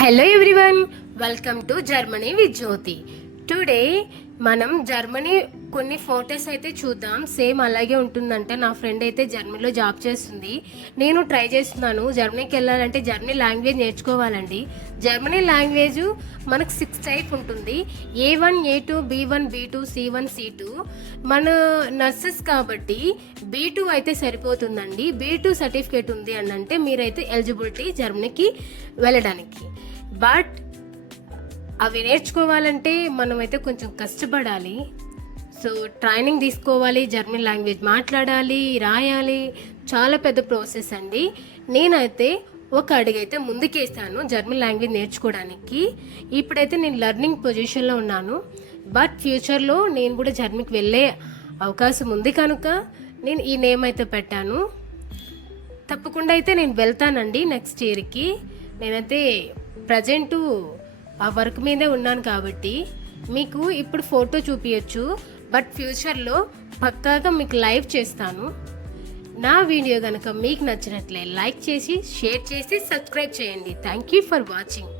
Hello everyone, welcome to Germany with Jyoti. Today మనం Germany కొన్ని photos అయితే చూద్దాం. సేమ్ అలాగే ఉంటుందంట. నా ఫ్రెండ్ అయితే జర్మనీలో జాబ్ చేస్తుంది. నేను ట్రై చేస్తున్నాను. జర్మనీకి వెళ్ళాలంటే జర్మనీ లాంగ్వేజ్ నేర్చుకోవాలండి. జర్మనీ లాంగ్వేజ్ మనకు 6 టైప్ ఉంటుంది. A1, A2, B1, B2, C1, C2. మన నర్సెస్ కాబట్టి B2 అయితే సరిపోతుందండి. B2 సర్టిఫికేట్ ఉంది అని అంటే మీరైతే ఎలిజిబిలిటీ జర్మనీకి వెళ్ళడానికి. బట్ అవి నేర్చుకోవాలంటే మనమైతే కొంచెం కష్టపడాలి. సో ట్రైనింగ్ తీసుకోవాలి, జర్మన్ లాంగ్వేజ్ మాట్లాడాలి, రాయాలి. చాలా పెద్ద ప్రాసెస్ అండి. నేనైతే ఒక అడుగైతే ముందుకేస్తాను జర్మన్ లాంగ్వేజ్ నేర్చుకోవడానికి. ఇప్పుడైతే నేను లెర్నింగ్ పొజిషన్లో ఉన్నాను. బట్ ఫ్యూచర్లో నేను కూడా జర్మనీకి వెళ్ళే అవకాశం ఉంది కనుక నేను ఈ నేమ్ అయితే పెట్టాను. తప్పకుండా అయితే నేను వెళ్తానండి నెక్స్ట్ ఇయర్కి. నేనైతే ప్రజెంటు ఆ వర్క్ మీదే ఉన్నాను కాబట్టి మీకు ఇప్పుడు ఫోటో చూపించచ్చు. బట్ ఫ్యూచర్లో పక్కాగా మీకు లైవ్ చేస్తాను. నా వీడియో కనుక మీకు నచ్చినట్లే లైక్ చేసి, షేర్ చేసి, సబ్స్క్రైబ్ చేయండి. Thank you for watching.